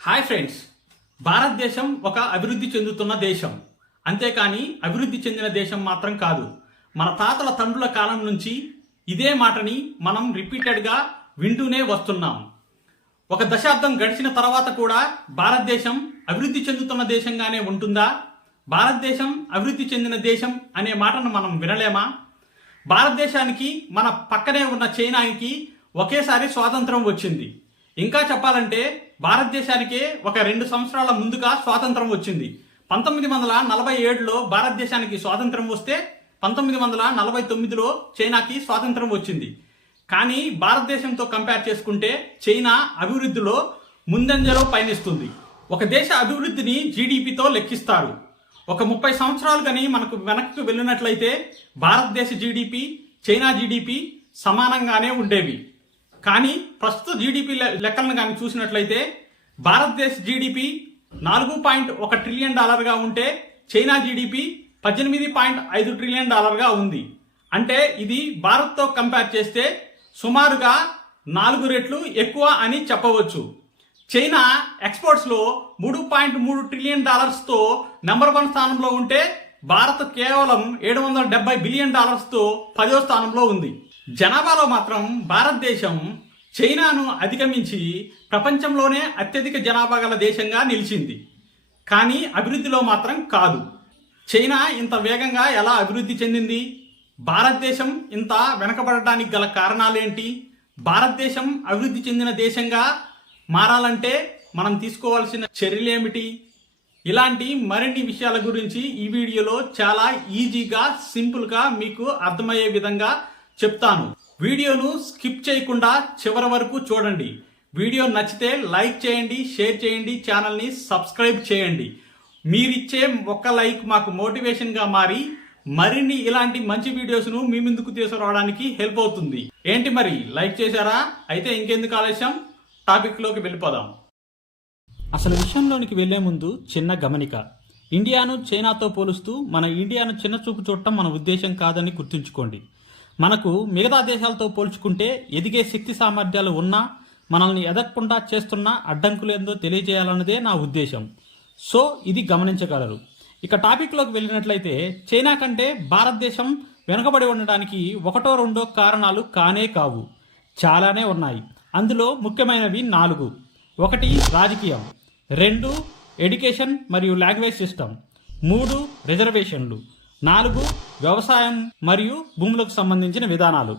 Hi friends, భారతదేశం ఒక అభివృద్ధి చెందుతున్న దేశం. అంతేకాని అభివృద్ధి చెందిన దేశం మాత్రం కాదు. మన తాతల తండ్రుల కాలం నుంచి ఇదే మాటని మనం రిపీటెడ్గా వింటూనే వస్తున్నాం. ఒక దశాబ్దం గడిచిన తర్వాత కూడా భారతదేశం అభివృద్ధి చెందుతున్న దేశంగానే ఉంటుందా? భారతదేశం అభివృద్ధి చెందిన దేశం అనే మాటను మనం వినలేమా? భారతదేశానికి మన పక్కనే ఉన్న చైనాకి ఒకేసారి స్వాతంత్రం వచ్చింది. ఇంకా చెప్పాలంటే భారతదేశానికే ఒక 2 సంవత్సరాల ముందుగా స్వాతంత్రం వచ్చింది. 1947లో భారతదేశానికి స్వాతంత్రం వస్తే 1949లో చైనాకి స్వాతంత్రం వచ్చింది. కానీ భారతదేశంతో కంపేర్ చేసుకుంటే చైనా అభివృద్ధిలో ముందంజలో పయనిస్తుంది. ఒక దేశ అభివృద్ధిని జీడిపితో లెక్కిస్తారు. ఒక 30 సంవత్సరాలు కానీ మనకు వెనక్కి వెళ్ళినట్లయితే భారతదేశ జీడిపి చైనా జీడిపి సమానంగానే ఉండేవి. కానీ ప్రస్తుత జీడిపి లెక్కలను కానీ చూసినట్లయితే భారతదేశ జీడిపి $4.1 ట్రిలియన్ ఉంటే చైనా జీడిపి $18.5 ట్రిలియన్ ఉంది. అంటే ఇది భారత్తో కంపేర్ చేస్తే సుమారుగా 4 రెట్లు ఎక్కువ అని చెప్పవచ్చు. చైనా ఎక్స్పోర్ట్స్లో $3.3 ట్రిలియన్ తో నెంబర్ 1 స్థానంలో ఉంటే భారత్ కేవలం $770 బిలియన్ తో 10వ స్థానంలో ఉంది. జనాభాలో మాత్రం భారతదేశం చైనాను అధిగమించి ప్రపంచంలోనే అత్యధిక జనాభా గల దేశంగా నిలిచింది. కానీ అభివృద్ధిలో మాత్రం కాదు. చైనా ఇంత వేగంగా ఎలా అభివృద్ధి చెందింది? భారతదేశం ఇంత వెనకబడటానికి గల కారణాలేంటి? భారతదేశం అభివృద్ధి చెందిన దేశంగా మారాలంటే మనం తీసుకోవాల్సిన చర్యలేమిటి? ఇలాంటి మరిన్ని విషయాల గురించి ఈ వీడియోలో చాలా ఈజీగా సింపుల్గా మీకు అర్థమయ్యే విధంగా చెప్తాను. వీడియోను స్కిప్ చేయకుండా చివరి వరకు చూడండి. వీడియో నచ్చితే లైక్ చేయండి, షేర్ చేయండి, ఛానల్ని సబ్స్క్రైబ్ చేయండి. మీరిచ్చే ఒక్క లైక్ మాకు మోటివేషన్గా మారి మరిన్ని ఇలాంటి మంచి వీడియోస్ను మీ ముందుకు తీసుకురావడానికి హెల్ప్ అవుతుంది. ఏంటి మరి లైక్ చేశారా? అయితే ఇంకెందుకు ఆలస్యం, టాపిక్లోకి వెళ్ళిపోదాం. అసలు విషయంలోనికి వెళ్లే ముందు చిన్న గమనిక. ఇండియాను చైనాతో పోలుస్తూ మన ఇండియాను చిన్న చూపు చూడటం మన ఉద్దేశం కాదని గుర్తుంచుకోండి. మనకు మిగతా దేశాలతో పోల్చుకుంటే ఎదిగే శక్తి సామర్థ్యాలు ఉన్నా మనల్ని ఎదగకుండా చేస్తున్న అడ్డంకులేందో తెలియజేయాలన్నదే నా ఉద్దేశం. సో ఇది గమనించగలరు. ఇక టాపిక్లోకి వెళ్ళినట్లయితే చైనా కంటే భారతదేశం వెనుకబడి ఉండడానికి 1-2 కారణాలు కానే కావు, చాలానే ఉన్నాయి. అందులో ముఖ్యమైనవి 4. 1 రాజకీయం, 2 ఎడ్యుకేషన్ మరియు లాంగ్వేజ్ సిస్టమ్, 3 రిజర్వేషన్లు, 4 వ్యవసాయం మరియు భూములకు సంబంధించిన విధానాలు.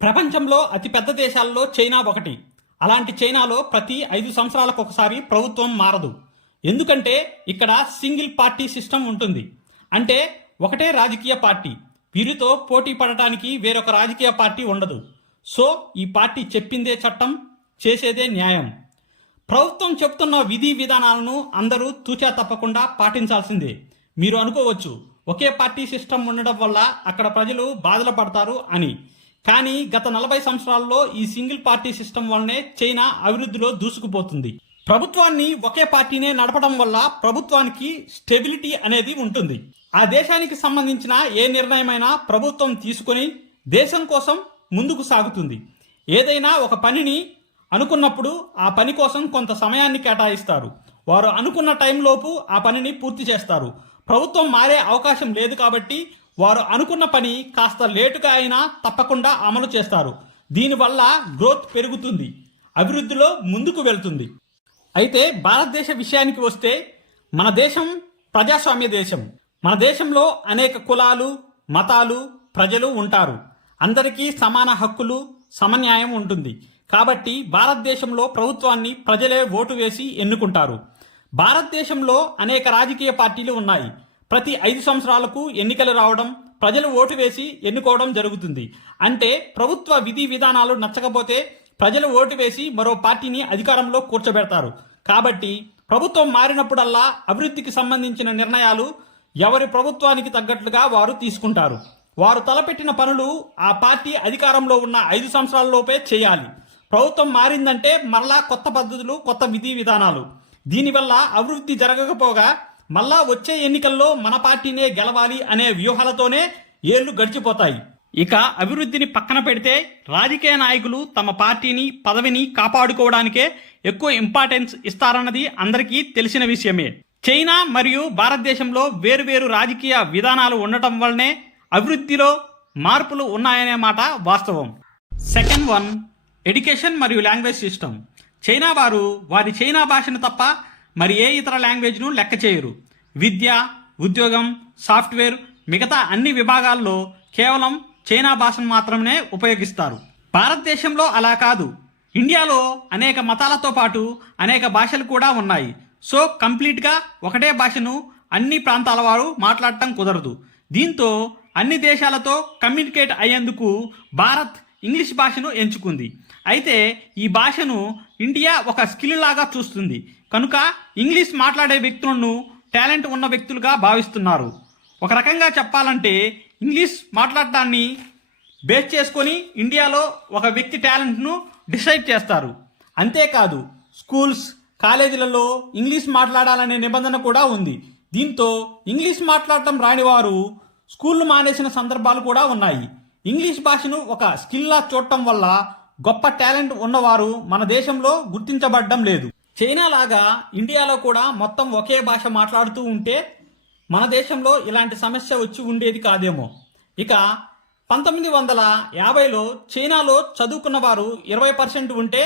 ప్రపంచంలో అతిపెద్ద దేశాల్లో చైనా ఒకటి. అలాంటి చైనాలో ప్రతి 5 సంవత్సరాలకు ఒకసారి ప్రభుత్వం మారదు. ఎందుకంటే ఇక్కడ సింగిల్ పార్టీ సిస్టమ్ ఉంటుంది. అంటే ఒకటే రాజకీయ పార్టీ, వీరితో పోటీ పడటానికి వేరొక రాజకీయ పార్టీ ఉండదు. సో ఈ పార్టీ చెప్పిందే చట్టం, చేసేదే న్యాయం. ప్రభుత్వం చెప్తున్న విధి విధానాలను అందరూ తూచా తప్పకుండా పాటించాల్సిందే. మీరు అనుకోవచ్చు ఒకే పార్టీ సిస్టమ్ ఉండడం వల్ల అక్కడ ప్రజలు బాధలు పడతారు అని. కానీ గత 40 సంవత్సరాల్లో ఈ సింగిల్ పార్టీ సిస్టమ్ వల్లనే చైనా అభివృద్ధిలో దూసుకుపోతుంది. ప్రభుత్వాన్ని ఒకే పార్టీనే నడపడం వల్ల ప్రభుత్వానికి స్టెబిలిటీ అనేది ఉంటుంది. ఆ దేశానికి సంబంధించిన ఏ నిర్ణయమైనా ప్రభుత్వం తీసుకొని దేశం కోసం ముందుకు సాగుతుంది. ఏదైనా ఒక పనిని అనుకున్నప్పుడు ఆ పని కోసం కొంత సమయాన్ని కేటాయిస్తారు. వారు అనుకున్న టైంలోపు ఆ పనిని పూర్తి చేస్తారు. ప్రభుత్వం మారే అవకాశం లేదు కాబట్టి వారు అనుకున్న పని కాస్త లేటుగా అయినా తప్పకుండా అమలు చేస్తారు. దీనివల్ల గ్రోత్ పెరుగుతుంది, అభివృద్ధిలో ముందుకు వెళ్తుంది. అయితే భారతదేశ విషయానికి వస్తే మన దేశం ప్రజాస్వామ్య దేశం. మన దేశంలో అనేక కులాలు, మతాలు, ప్రజలు ఉంటారు. అందరికీ సమాన హక్కులు, సమన్యాయం ఉంటుంది. కాబట్టి భారతదేశంలో ప్రభుత్వాన్ని ప్రజలే ఓటు వేసి ఎన్నుకుంటారు. భారతదేశంలో అనేక రాజకీయ పార్టీలు ఉన్నాయి. ప్రతి 5 సంవత్సరాలకు ఎన్నికలు రావడం, ప్రజలు ఓటు వేసి ఎన్నుకోవడం జరుగుతుంది. అంటే ప్రభుత్వ విధి విధానాలు నచ్చకపోతే ప్రజలు ఓటు వేసి మరో పార్టీని అధికారంలో కూర్చోబెడతారు. కాబట్టి ప్రభుత్వం మారినప్పుడల్లా అభివృద్ధికి సంబంధించిన నిర్ణయాలు ఎవరి ప్రభుత్వానికి తగ్గట్లుగా వారు తీసుకుంటారు. వారు తలపెట్టిన పనులు ఆ పార్టీ అధికారంలో ఉన్న 5 సంవత్సరాలలోపే చేయాలి. ప్రభుత్వం మారిందంటే మరలా కొత్త పద్ధతులు, కొత్త విధి విధానాలు. దీనివల్ల అభివృద్ధి జరగకపోగా మళ్ళా వచ్చే ఎన్నికల్లో మన పార్టీనే గెలవాలి అనే వ్యూహాలతోనే ఏళ్లు గడిచిపోతాయి. ఇక అభివృద్ధిని పక్కన పెడితే రాజకీయ నాయకులు తమ పార్టీని పదవిని కాపాడుకోవడానికే ఎక్కువ ఇంపార్టెన్స్ ఇస్తారన్నది అందరికీ తెలిసిన విషయమే. చైనా మరియు భారతదేశంలో వేరువేరు రాజకీయ విధానాలు ఉండటం వల్లనే అభివృద్ధిలో మార్పులు ఉన్నాయనే మాట వాస్తవం. సెకండ్ వన్, ఎడ్యుకేషన్ మరియు లాంగ్వేజ్ సిస్టమ్. చైనా వారు వారి చైనా భాషను తప్ప మరి ఏ ఇతర లాంగ్వేజ్ను లెక్క చేయరు. విద్య, ఉద్యోగం, సాఫ్ట్వేర్, మిగతా అన్ని విభాగాల్లో కేవలం చైనా భాషను మాత్రమే ఉపయోగిస్తారు. భారతదేశంలో అలా కాదు. ఇండియాలో అనేక మతాలతో పాటు అనేక భాషలు కూడా ఉన్నాయి. సో కంప్లీట్గా ఒకటే భాషను అన్ని ప్రాంతాల వారు మాట్లాడటం కుదరదు. దీంతో అన్ని దేశాలతో కమ్యూనికేట్ అయ్యేందుకు భారత్ ఇంగ్లీష్ భాషను ఎంచుకుంది. అయితే ఈ భాషను ఇండియా ఒక స్కిల్ లాగా చూస్తుంది కనుక ఇంగ్లీష్ మాట్లాడే వ్యక్తులను టాలెంట్ ఉన్న వ్యక్తులుగా భావిస్తున్నారు. ఒక రకంగా చెప్పాలంటే ఇంగ్లీష్ మాట్లాడటాన్ని బేస్ చేసుకొని ఇండియాలో ఒక వ్యక్తి టాలెంట్ను డిసైడ్ చేస్తారు. అంతేకాదు స్కూల్స్, కాలేజీలలో ఇంగ్లీష్ మాట్లాడాలనే నిబంధన కూడా ఉంది. దీంతో ఇంగ్లీష్ మాట్లాడటం రాని వారు స్కూళ్ళు మానేసిన సందర్భాలు కూడా ఉన్నాయి. ఇంగ్లీష్ భాషను ఒక స్కిల్లా చూడటం వల్ల గొప్ప టాలెంట్ ఉన్నవారు మన దేశంలో గుర్తించబడడం లేదు. చైనా లాగా ఇండియాలో కూడా మొత్తం ఒకే భాష మాట్లాడుతూ ఉంటే మన దేశంలో ఇలాంటి సమస్య వచ్చి ఉండేది కాదేమో. ఇక 1950లో చైనాలో చదువుకున్న వారు 20% ఉంటే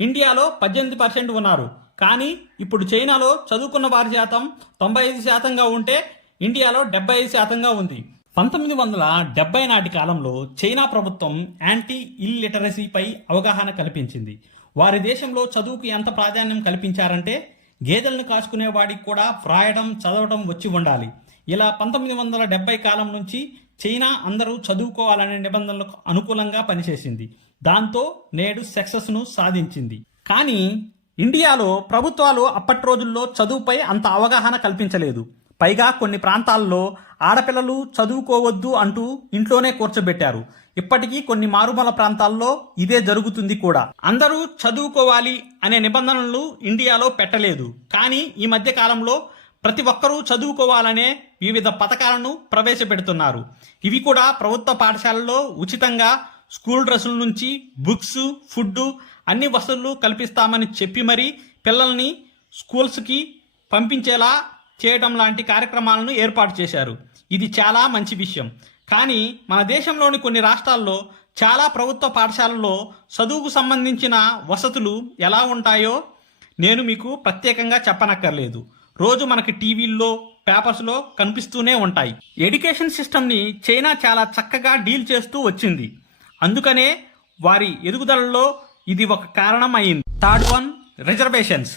ఇండియాలో 18% ఉన్నారు. కానీ ఇప్పుడు చైనాలో చదువుకున్న వారి శాతం 95%గా ఉంటే ఇండియాలో 75%గా ఉంది. 1970 నాటి కాలంలో చైనా ప్రభుత్వం యాంటీ ఇల్లిటరసీపై అవగాహన కల్పించింది. వారి దేశంలో చదువుకు ఎంత ప్రాధాన్యం కల్పించారంటే గేదెలను కాచుకునే వాడికి కూడా వ్రాయడం, చదవడం వచ్చి ఉండాలి. ఇలా 1970 కాలం నుంచి చైనా అందరూ చదువుకోవాలనే నిబంధనలకు అనుకూలంగా పనిచేసింది. దాంతో నేడు సక్సెస్ను సాధించింది. కానీ ఇండియాలో ప్రభుత్వాలు అప్పటి రోజుల్లో చదువుపై అంత అవగాహన కల్పించలేదు. పైగా కొన్ని ప్రాంతాల్లో ఆడపిల్లలు చదువుకోవద్దు అంటూ ఇంట్లోనే కూర్చోబెట్టారు. ఇప్పటికీ కొన్ని మారుమూల ప్రాంతాల్లో ఇదే జరుగుతుంది కూడా. అందరూ చదువుకోవాలి అనే నిబంధనలు ఇండియాలో పెట్టలేదు. కానీ ఈ మధ్య కాలంలో ప్రతి ఒక్కరూ చదువుకోవాలనే వివిధ పథకాలను ప్రవేశపెడుతున్నారు. ఇవి కూడా ప్రభుత్వ పాఠశాలల్లో ఉచితంగా స్కూల్ డ్రెస్సుల నుంచి బుక్స్, ఫుడ్ అన్ని వసతులు కల్పిస్తామని చెప్పి మరీ పిల్లల్ని స్కూల్స్కి పంపించేలా చేయడం లాంటి కార్యక్రమాలను ఏర్పాటు చేశారు. ఇది చాలా మంచి విషయం. కానీ మన దేశంలోని కొన్ని రాష్ట్రాల్లో చాలా ప్రభుత్వ పాఠశాలల్లో చదువుకు సంబంధించిన వసతులు ఎలా ఉంటాయో నేను మీకు ప్రత్యేకంగా చెప్పనక్కర్లేదు. రోజు మనకి టీవీల్లో, పేపర్స్లో కనిపిస్తూనే ఉంటాయి. ఎడ్యుకేషన్ సిస్టమ్ని చైనా చాలా చక్కగా డీల్ చేస్తూ వచ్చింది. అందుకనే వారి ఎదుగుదలలో ఇది ఒక కారణం అయింది. Third one, reservations.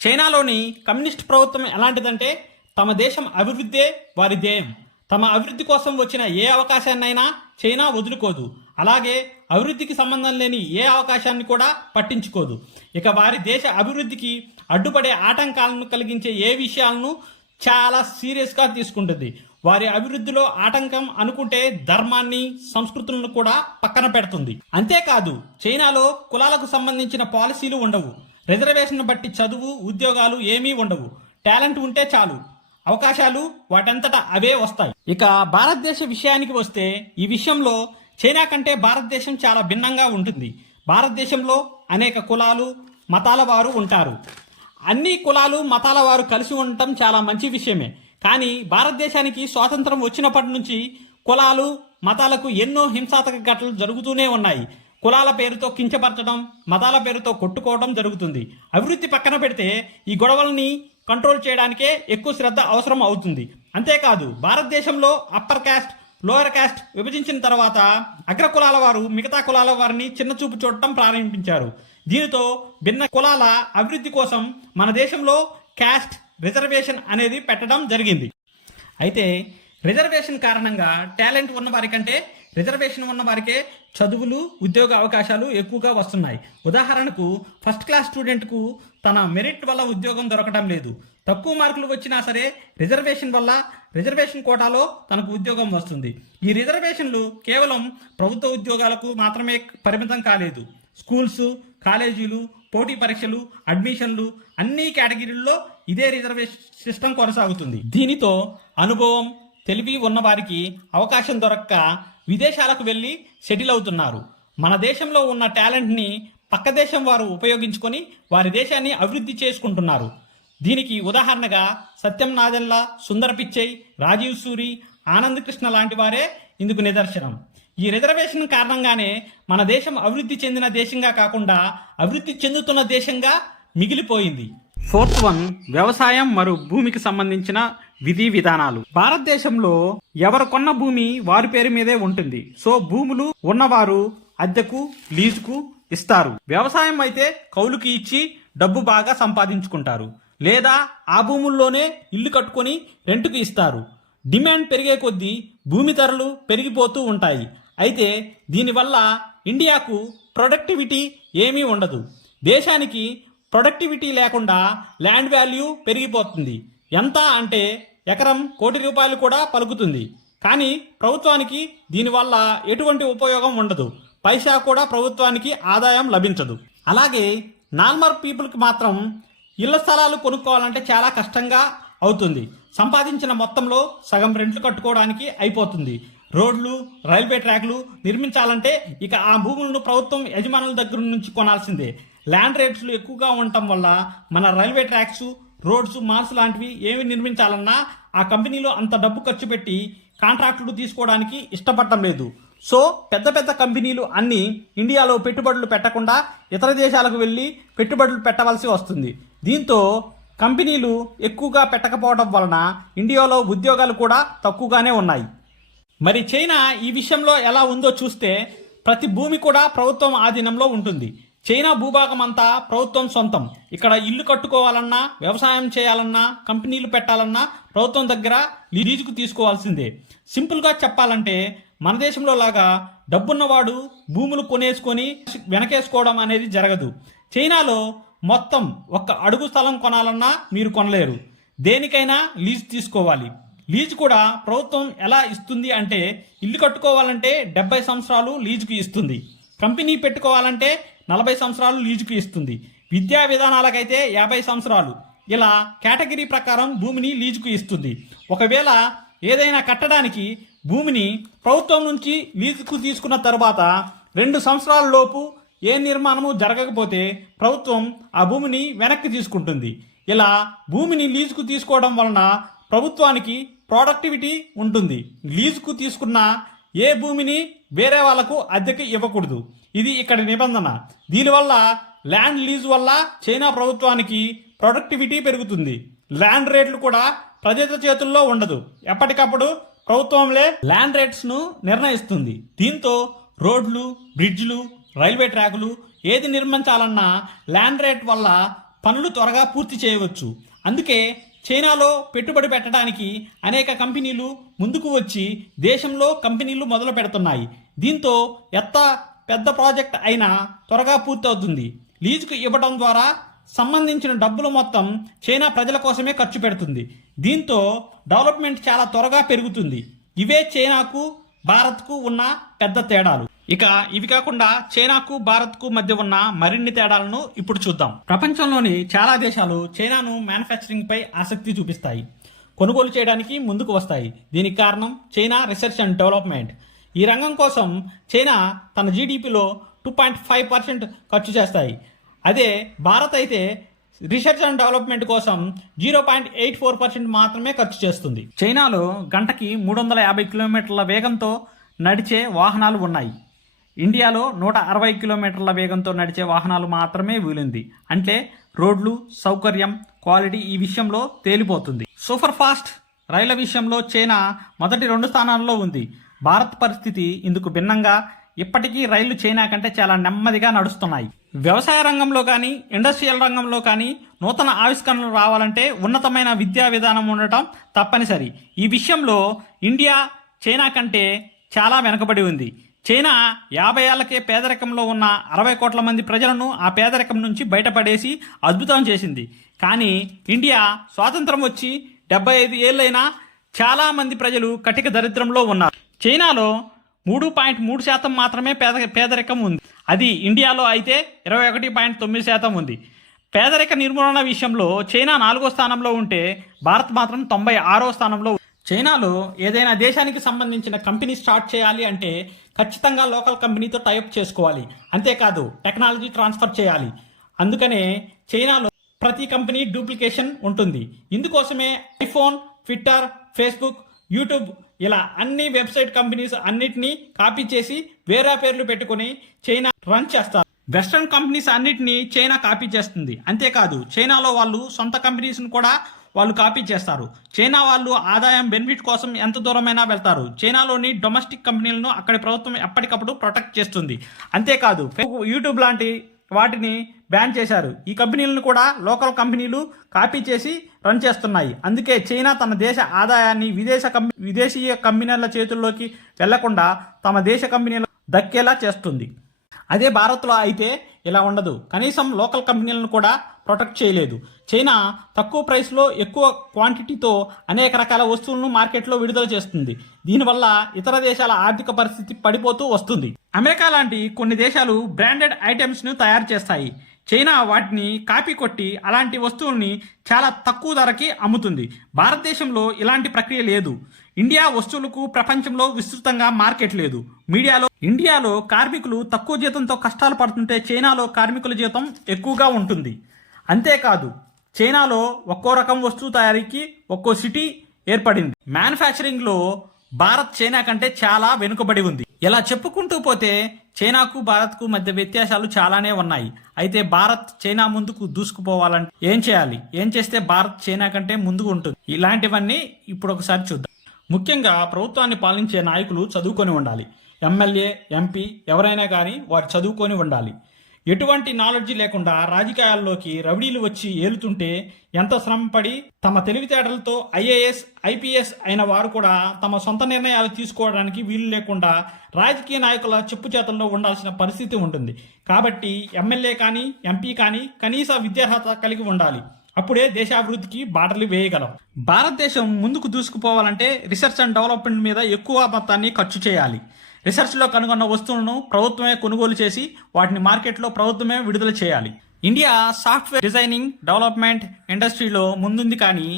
చైనాలోని కమ్యూనిస్ట్ ప్రభుత్వం ఎలాంటిదంటే తమ దేశం అభివృద్ధే వారి ధ్యేయం. తమ అభివృద్ధి కోసం వచ్చిన ఏ అవకాశాన్నైనా చైనా వదులుకోదు. అలాగే అభివృద్ధికి సంబంధం లేని ఏ అవకాశాన్ని కూడా పట్టించుకోదు. ఇక వారి దేశ అభివృద్ధికి అడ్డుపడే ఆటంకాలను కలిగించే ఏ విషయాలను చాలా సీరియస్గా తీసుకుంటుంది. వారి అభివృద్ధిలో ఆటంకం అనుకుంటే ధర్మాన్ని, సంస్కృతులను కూడా పక్కన పెడుతుంది. అంతేకాదు చైనాలో కులాలకు సంబంధించిన పాలసీలు ఉండవు. రిజర్వేషన్ బట్టి చదువు, ఉద్యోగాలు ఏమీ ఉండవు. టాలెంట్ ఉంటే చాలు, అవకాశాలు వాటంతటా అవే వస్తాయి. ఇక భారతదేశ విషయానికి వస్తే ఈ విషయంలో చైనా కంటే భారతదేశం చాలా భిన్నంగా ఉంటుంది. భారతదేశంలో అనేక కులాలు, మతాల వారు ఉంటారు. అన్ని కులాలు, మతాల వారు కలిసి ఉండటం చాలా మంచి విషయమే. కానీ భారతదేశానికి స్వాతంత్రం వచ్చినప్పటి నుంచి కులాలు, మతాలకు ఎన్నో హింసాత్మక ఘటనలు జరుగుతూనే ఉన్నాయి. కులాల పేరుతో కించపరచడం, మతాల పేరుతో కొట్టుకోవడం జరుగుతుంది. అభివృద్ధి పక్కన పెడితే ఈ గొడవల్ని కంట్రోల్ చేయడానికే ఎక్కువ శ్రద్ధ అవసరం అవుతుంది. అంతేకాదు భారతదేశంలో అప్పర్ క్యాస్ట్, లోయర్ క్యాస్ట్ విభజించిన తర్వాత అగ్ర కులాల వారు మిగతా కులాల వారిని చిన్న చూపు చూడటం ప్రారంభించారు. దీనితో భిన్న కులాల అభివృద్ధి కోసం మన దేశంలో క్యాస్ట్ రిజర్వేషన్ అనేది పెట్టడం జరిగింది. అయితే రిజర్వేషన్ కారణంగా టాలెంట్ ఉన్న వారికంటే రిజర్వేషన్ ఉన్న వారికే చదువులు, ఉద్యోగ అవకాశాలు ఎక్కువగా వస్తున్నాయి. ఉదాహరణకు ఫస్ట్ క్లాస్ స్టూడెంట్కు తన మెరిట్ వల్ల ఉద్యోగం దొరకడం లేదు. తక్కువ మార్కులు వచ్చినా సరే రిజర్వేషన్ వల్ల రిజర్వేషన్ కోటాలో తనకు ఉద్యోగం వస్తుంది. ఈ రిజర్వేషన్లు కేవలం ప్రభుత్వ ఉద్యోగాలకు మాత్రమే పరిమితం కాలేదు. స్కూల్స్, కాలేజీలు, పోటీ పరీక్షలు, అడ్మిషన్లు అన్ని కేటగిరీల్లో ఇదే రిజర్వేషన్ సిస్టమ్ కొనసాగుతుంది. దీనితో అనుభవం, తెలివి ఉన్నవారికి అవకాశం దొరక్క విదేశాలకు వెళ్ళి సెటిల్ అవుతున్నారు. మన దేశంలో ఉన్న టాలెంట్ని పక్క దేశం వారు ఉపయోగించుకొని వారి దేశాన్ని అభివృద్ధి చేసుకుంటున్నారు. దీనికి ఉదాహరణగా సత్యం నాదెల్ల, సుందర పిచ్చై, రాజీవ్ సూరి, ఆనంద్ కృష్ణ లాంటి వారే ఇందుకు నిదర్శనం. ఈ రిజర్వేషన్ కారణంగానే మన దేశం అభివృద్ధి చెందిన దేశంగా కాకుండా అభివృద్ధి చెందుతున్న దేశంగా మిగిలిపోయింది. ఫోర్త్ వన్, వ్యవసాయం మరియు భూమికి సంబంధించిన విధి విధానాలు. భారతదేశంలో ఎవరు కొన్న భూమి వారి పేరు మీదే ఉంటుంది. సో భూములు ఉన్నవారు అద్దెకు, లీజుకు ఇస్తారు. వ్యవసాయం అయితే కౌలుకి ఇచ్చి డబ్బు బాగా సంపాదించుకుంటారు, లేదా ఆ భూముల్లోనే ఇల్లు కట్టుకొని రెంట్కు ఇస్తారు. డిమాండ్ పెరిగే కొద్దీ భూమి ధరలు పెరిగిపోతూ ఉంటాయి. అయితే దీనివల్ల ఇండియాకు ప్రొడక్టివిటీ ఏమీ ఉండదు. దేశానికి ప్రొడక్టివిటీ లేకుండా ల్యాండ్ వాల్యూ పెరిగిపోతుంది. ఎంత అంటే ఎకరం ₹1,00,00,000 కూడా పలుకుతుంది. కానీ ప్రభుత్వానికి దీనివల్ల ఎటువంటి ఉపయోగం ఉండదు. పైసా కూడా ప్రభుత్వానికి ఆదాయం లభించదు. అలాగే నార్మల్ పీపుల్కి మాత్రం ఇళ్ల స్థలాలు కొనుక్కోవాలంటే చాలా కష్టంగా అవుతుంది. సంపాదించిన మొత్తంలో సగం రెంట్లు కట్టుకోవడానికి అయిపోతుంది. రోడ్లు, రైల్వే ట్రాక్లు నిర్మించాలంటే ఇక ఆ భూములను ప్రభుత్వం యజమానుల దగ్గర నుంచి కొనాల్సిందే. ల్యాండ్ రేట్స్లు ఎక్కువగా ఉండటం వల్ల మన రైల్వే ట్రాక్స్, రోడ్స్, మాల్స్ లాంటివి ఏమి నిర్మించాలన్నా ఆ కంపెనీలో అంత డబ్బు ఖర్చు పెట్టి కాంట్రాక్టులు తీసుకోవడానికి ఇష్టపడటం లేదు. సో పెద్ద పెద్ద కంపెనీలు అన్నీ ఇండియాలో పెట్టుబడులు పెట్టకుండా ఇతర దేశాలకు వెళ్ళి పెట్టుబడులు పెట్టవలసి వస్తుంది. దీంతో కంపెనీలు ఎక్కువగా పెట్టకపోవడం వలన ఇండియాలో ఉద్యోగాలు కూడా తక్కువగానే ఉన్నాయి. మరి చైనా ఈ విషయంలో ఎలా ఉందో చూస్తే ప్రతి భూమి కూడా ప్రభుత్వం ఆధీనంలో ఉంటుంది. చైనా భూభాగం అంతా ప్రభుత్వం సొంతం. ఇక్కడ ఇల్లు కట్టుకోవాలన్నా, వ్యవసాయం చేయాలన్నా, కంపెనీలు పెట్టాలన్నా ప్రభుత్వం దగ్గర లీజుకు తీసుకోవాల్సిందే. సింపుల్గా చెప్పాలంటే మన దేశంలో లాగా డబ్బున్నవాడు భూములు కొనేసుకొని వెనకేసుకోవడం అనేది జరగదు. చైనాలో మొత్తం 1 అడుగు స్థలం కొనాలన్నా మీరు కొనలేరు. దేనికైనా లీజ్ తీసుకోవాలి. లీజ్ కూడా ప్రభుత్వం ఎలా ఇస్తుంది అంటే ఇల్లు కట్టుకోవాలంటే 70 సంవత్సరాలు లీజుకు ఇస్తుంది. కంపెనీ పెట్టుకోవాలంటే 40 సంవత్సరాలు లీజుకు ఇస్తుంది. విద్యా విధానాలకైతే 50 సంవత్సరాలు. ఇలా కేటగిరీ ప్రకారం భూమిని లీజుకు ఇస్తుంది. ఒకవేళ ఏదైనా కట్టడానికి భూమిని ప్రభుత్వం నుంచి లీజుకు తీసుకున్న తర్వాత 2 సంవత్సరాల లోపు ఏ నిర్మాణము జరగకపోతే ప్రభుత్వం ఆ భూమిని వెనక్కి తీసుకుంటుంది. ఇలా భూమిని లీజుకు తీసుకోవడం వలన ప్రభుత్వానికి ప్రొడక్టివిటీ ఉంటుంది. లీజుకు తీసుకున్న ఏ భూమిని వేరే వాళ్లకు అద్దెకి ఇవ్వకూడదు. ఇది ఇక్కడ నిబంధన. దీనివల్ల ల్యాండ్ లీజ్ వల్ల చైనా ప్రభుత్వానికి ప్రొడక్టివిటీ పెరుగుతుంది. ల్యాండ్ రేట్లు కూడా ప్రజల చేతుల్లో ఉండదు. ఎప్పటికప్పుడు ప్రభుత్వంలే ల్యాండ్ రేట్స్ను నిర్ణయిస్తుంది. దీంతో రోడ్లు, బ్రిడ్జ్లు, రైల్వే ట్రాకులు ఏది నిర్మించాలన్నా ల్యాండ్ రేట్ వల్ల పనులు త్వరగా పూర్తి చేయవచ్చు. అందుకే చైనాలో పెట్టుబడి పెట్టడానికి అనేక కంపెనీలు ముందుకు వచ్చి దేశంలో కంపెనీలు మొదలు పెడుతున్నాయి. దీంతో ఎంత పెద్ద ప్రాజెక్ట్ అయినా త్వరగా పూర్తవుతుంది. లీజుకు ఇవ్వడం ద్వారా సంబంధించిన డబ్బులు మొత్తం చైనా ప్రజల కోసమే ఖర్చు పెడుతుంది. దీంతో డెవలప్మెంట్ చాలా త్వరగా పెరుగుతుంది. ఇవే చైనాకు, భారత్కు ఉన్న పెద్ద తేడాలు. ఇక ఇవి కాకుండా చైనాకు, భారత్కు మధ్య ఉన్న మరిన్ని తేడాలను ఇప్పుడు చూద్దాం. ప్రపంచంలోని చాలా దేశాలు చైనాను మ్యానుఫ్యాక్చరింగ్ పై ఆసక్తి చూపిస్తాయి, కొనుగోలు చేయడానికి ముందుకు వస్తాయి. దీనికి కారణం చైనా రీసెర్చ్ అండ్ డెవలప్మెంట్. ఈ రంగం కోసం చైనా తన జీడిపిలో 2.5% ఖర్చు చేస్తాయి. అదే భారత్ అయితే రీసెర్చ్ అండ్ డెవలప్మెంట్ కోసం 0.84% మాత్రమే ఖర్చు చేస్తుంది. చైనాలో గంటకి 350 కిలోమీటర్ల వేగంతో నడిచే వాహనాలు ఉన్నాయి. ఇండియాలో 160 కిలోమీటర్ల వేగంతో నడిచే వాహనాలు మాత్రమే వీలుంది. అంటే రోడ్లు, సౌకర్యం, క్వాలిటీ ఈ విషయంలో తేలిపోతుంది. సూపర్ ఫాస్ట్ రైళ్ల విషయంలో చైనా మొదటి 2 స్థానాల్లో ఉంది. భారత్ పరిస్థితి ఇందుకు భిన్నంగా ఇప్పటికీ రైళ్లు చైనా కంటే చాలా నెమ్మదిగా నడుస్తున్నాయి. వ్యవసాయ రంగంలో కానీ, ఇండస్ట్రియల్ రంగంలో కానీ నూతన ఆవిష్కరణలు రావాలంటే ఉన్నతమైన విద్యా విధానం ఉండటం తప్పనిసరి. ఈ విషయంలో ఇండియా చైనా కంటే చాలా వెనుకబడి ఉంది. చైనా 50 ఏళ్లకే పేదరికంలో ఉన్న 60 కోట్ల మంది ప్రజలను ఆ పేదరికం నుంచి బయటపడేసి అద్భుతం చేసింది. కానీ ఇండియా స్వాతంత్రం వచ్చి 75 ఏళ్ళైనా చాలా మంది ప్రజలు కటిక దరిద్రంలో ఉన్నారు. చైనాలో 3.3% మాత్రమే పేదరికం ఉంది. అది ఇండియాలో అయితే 21.9% ఉంది. పేదరిక నిర్మూలన విషయంలో చైనా 4వ స్థానంలో ఉంటే భారత్ మాత్రం 96వ స్థానంలో. చైనాలో ఏదైనా దేశానికి సంబంధించిన కంపెనీ స్టార్ట్ చేయాలి అంటే ఖచ్చితంగా లోకల్ కంపెనీతో టైప్ చేసుకోవాలి. అంతేకాదు టెక్నాలజీ ట్రాన్స్ఫర్ చేయాలి. అందుకనే చైనాలో ప్రతి కంపెనీ డూప్లికేషన్ ఉంటుంది. ఇందుకోసమే ఐఫోన్, ట్విట్టర్, ఫేస్బుక్, యూట్యూబ్ ఇలా అన్ని వెబ్సైట్ కంపెనీస్ అన్నిటినీ కాపీ చేసి వేరే పేర్లు పెట్టుకుని చైనా రన్ చేస్తారు. వెస్ట్రన్ కంపెనీస్ అన్నిటినీ చైనా కాపీ చేస్తుంది. అంతేకాదు చైనాలో వాళ్ళు సొంత కంపెనీస్ని కూడా వాళ్ళు కాపీ చేస్తారు. చైనా వాళ్ళు ఆదాయం బెనిఫిట్ కోసం ఎంత దూరమైనా వెళ్తారు. చైనాలోని డొమెస్టిక్ కంపెనీలను అక్కడి ప్రభుత్వం ఎప్పటికప్పుడు ప్రొటెక్ట్ చేస్తుంది. అంతేకాదు యూట్యూబ్ లాంటి వాటిని బ్యాన్ చేశారు. ఈ కంపెనీలను కూడా లోకల్ కంపెనీలు కాపీ చేసి రన్ చేస్తున్నాయి. అందుకే చైనా తన దేశ ఆదాయాన్ని విదేశీయ కంపెనీల చేతుల్లోకి వెళ్లకుండా తమ దేశ కంపెనీలు దక్కేలా చేస్తుంది. అదే భారత్లో అయితే ఇలా ఉండదు. కనీసం లోకల్ కంపెనీలను కూడా ప్రొటెక్ట్ చేయలేదు. చైనా తక్కువ ప్రైస్లో ఎక్కువ క్వాంటిటీతో అనేక రకాల వస్తువులను మార్కెట్లో విడుదల చేస్తుంది. దీనివల్ల ఇతర దేశాల ఆర్థిక పరిస్థితి పడిపోతూ వస్తుంది. అమెరికా లాంటి కొన్ని దేశాలు బ్రాండెడ్ ఐటమ్స్ను తయారు చేస్తాయి. చైనా వాటిని కాపీ కొట్టి అలాంటి వస్తువుల్ని చాలా తక్కువ ధరకి అమ్ముతుంది. భారతదేశంలో ఇలాంటి ప్రక్రియ లేదు. ఇండియా వస్తువులకు ప్రపంచంలో విస్తృతంగా మార్కెట్ లేదు. ఇండియాలో కార్మికులు తక్కువ జీతంతో కష్టాలు పడుతుంటే చైనాలో కార్మికుల జీతం ఎక్కువగా ఉంటుంది. అంతేకాదు చైనాలో ఒక్కో రకం వస్తువు తయారీకి ఒక్కో సిటీ ఏర్పడింది. మ్యానుఫ్యాక్చరింగ్లో భారత్ చైనా కంటే చాలా వెనుకబడి ఉంది. ఇలా చెప్పుకుంటూ పోతే చైనాకు భారత్కు మధ్య వ్యత్యాసాలు చాలానే ఉన్నాయి. అయితే భారత్ చైనా ముందుకు దూసుకుపోవాలంటే ఏం చేయాలి? ఏం చేస్తే భారత్ చైనా కంటే ముందుకు ఉంటుంది? ఇలాంటివన్నీ ఇప్పుడు ఒకసారి చూద్దాం. ముఖ్యంగా ప్రభుత్వాన్ని పాలించే నాయకులు చదువుకొని ఉండాలి. ఎమ్మెల్యే, ఎంపీ ఎవరైనా కానీ వారు చదువుకొని ఉండాలి. ఎటువంటి నాలెడ్జ్ లేకుండా రాజకీయాల్లోకి రౌడీలు వచ్చి ఏలుతుంటే ఎంత శ్రమపడి తమ తెలివితేటలతో ఐఏఎస్, ఐపీఎస్ అయిన వారు కూడా తమ సొంత నిర్ణయాలు తీసుకోవడానికి వీలు లేకుండా రాజకీయ నాయకుల చెప్పు చేతల్లో ఉండాల్సిన పరిస్థితి ఉంటుంది. కాబట్టి ఎమ్మెల్యే కానీ, ఎంపీ కానీ కనీస విద్యార్హత కలిగి ఉండాలి. అప్పుడే దేశాభివృద్ధికి బాటలు వేయగలం. భారతదేశం ముందుకు దూసుకుపోవాలంటే రీసెర్చ్ అండ్ డెవలప్మెంట్ మీద ఎక్కువ మొత్తాన్ని ఖర్చు చేయాలి. రీసెర్చ్లో కనుగొన్న వస్తువులను ప్రభుత్వమే కొనుగోలు చేసి వాటిని మార్కెట్లో ప్రభుత్వమే విడుదల చేయాలి. ఇండియా సాఫ్ట్వేర్ డిజైనింగ్, డెవలప్మెంట్ ఇండస్ట్రీలో ముందుంది. కానీ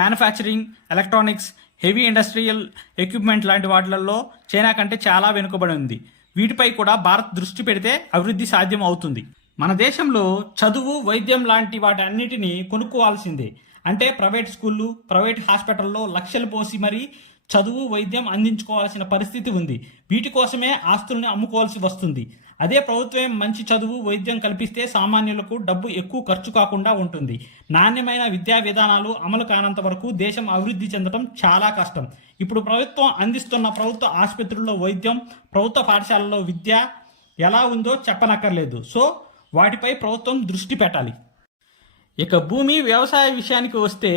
manufacturing, electronics, heavy industrial equipment లాంటి వాటిల్లో చైనా కంటే చాలా వెనుకబడి ఉంది. వీటిపై కూడా భారత్ దృష్టి పెడితే అభివృద్ధి సాధ్యం అవుతుంది. మన దేశంలో చదువు, వైద్యం లాంటి వాటి అన్నిటినీ కొనుక్కోవాల్సిందే. అంటే ప్రైవేట్ స్కూళ్ళు, ప్రైవేట్ హాస్పిటల్లో లక్షలు పోసి మరీ చదువు, వైద్యం అందించుకోవాల్సిన పరిస్థితి ఉంది. వీటి కోసమే ఆస్తుల్ని అమ్ముకోవాల్సి వస్తుంది. అదే ప్రభుత్వం మంచి చదువు, వైద్యం కల్పిస్తే సామాన్యులకు డబ్బు ఎక్కువ ఖర్చు కాకుండా ఉంటుంది. నాణ్యమైన విద్యా విధానాలు అమలు కానంత వరకు దేశం అభివృద్ధి చెందడం చాలా కష్టం. ఇప్పుడు ప్రభుత్వం అందిస్తున్న ప్రభుత్వ ఆసుపత్రుల్లో వైద్యం, ప్రభుత్వ పాఠశాలల్లో విద్య ఎలా ఉందో చెప్పనక్కర్లేదు. సో వాటిపై ప్రభుత్వం దృష్టి పెట్టాలి. ఇక భూమి, వ్యవసాయ విషయానికి వస్తే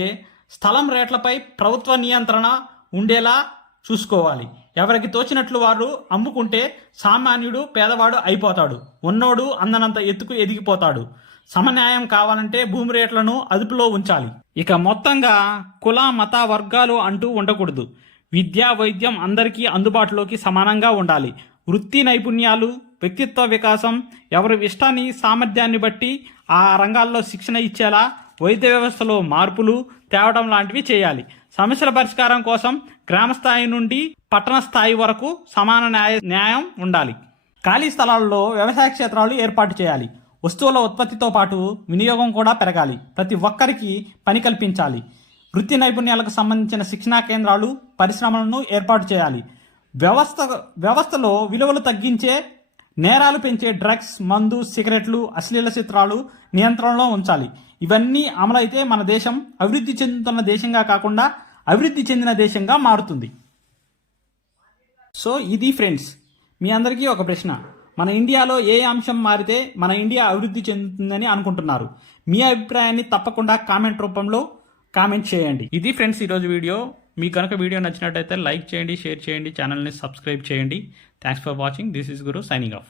స్థలం రేట్లపై ప్రభుత్వ నియంత్రణ ఉండేలా చూసుకోవాలి. ఎవరికి తోచినట్లు వారు అమ్ముకుంటే సామాన్యుడు పేదవాడు అయిపోతాడు. ఉన్నోడు అందనంత ఎత్తుకు ఎదిగిపోతాడు. సమన్యాయం కావాలంటే భూమి రేట్లను అదుపులో ఉంచాలి. ఇక మొత్తంగా కుల, మత, వర్గాలు అంటూ ఉండకూడదు. విద్య, వైద్యం అందరికీ అందుబాటులోకి సమానంగా ఉండాలి. వృత్తి నైపుణ్యాలు, వ్యక్తిత్వ వికాసం, ఎవరి ఇష్టాన్ని, సామర్థ్యాన్ని బట్టి ఆ రంగాల్లో శిక్షణ ఇచ్చేలా వైద్య వ్యవస్థలో మార్పులు తేవడం లాంటివి చేయాలి. సమస్యల పరిష్కారం కోసం గ్రామ స్థాయి నుండి పట్టణ స్థాయి వరకు సమాన న్యాయం ఉండాలి. ఖాళీ స్థలాల్లో వ్యవసాయ క్షేత్రాలు ఏర్పాటు చేయాలి. వస్తువుల ఉత్పత్తితో పాటు వినియోగం కూడా పెరగాలి. ప్రతి ఒక్కరికి పని కల్పించాలి. వృత్తి నైపుణ్యాలకు సంబంధించిన శిక్షణా కేంద్రాలు, పరిశ్రమలను ఏర్పాటు చేయాలి. వ్యవస్థలో విలువలు తగ్గించే, నేరాలు పెంచే డ్రగ్స్, మందు, సిగరెట్లు, అశ్లీల చిత్రాలు నియంత్రణలో ఉంచాలి. ఇవన్నీ అమలైతే మన దేశం అభివృద్ధి చెందుతున్న దేశంగా కాకుండా అభివృద్ధి చెందిన దేశంగా మారుతుంది. సో ఇది ఫ్రెండ్స్, మీ అందరికీ ఒక ప్రశ్న. మన ఇండియాలో ఏ అంశం మారితే మన ఇండియా అభివృద్ధి చెందుతుందని అనుకుంటున్నారు? మీ అభిప్రాయాన్ని తప్పకుండా కామెంట్ రూపంలో కామెంట్ చేయండి. ఇది ఫ్రెండ్స్ ఈరోజు వీడియో. మీకు కనుక వీడియో నచ్చినట్టయితే లైక్ చేయండి, షేర్ చేయండి, ఛానల్ని సబ్స్క్రైబ్ చేయండి. Thanks for watching. This is Guru signing off.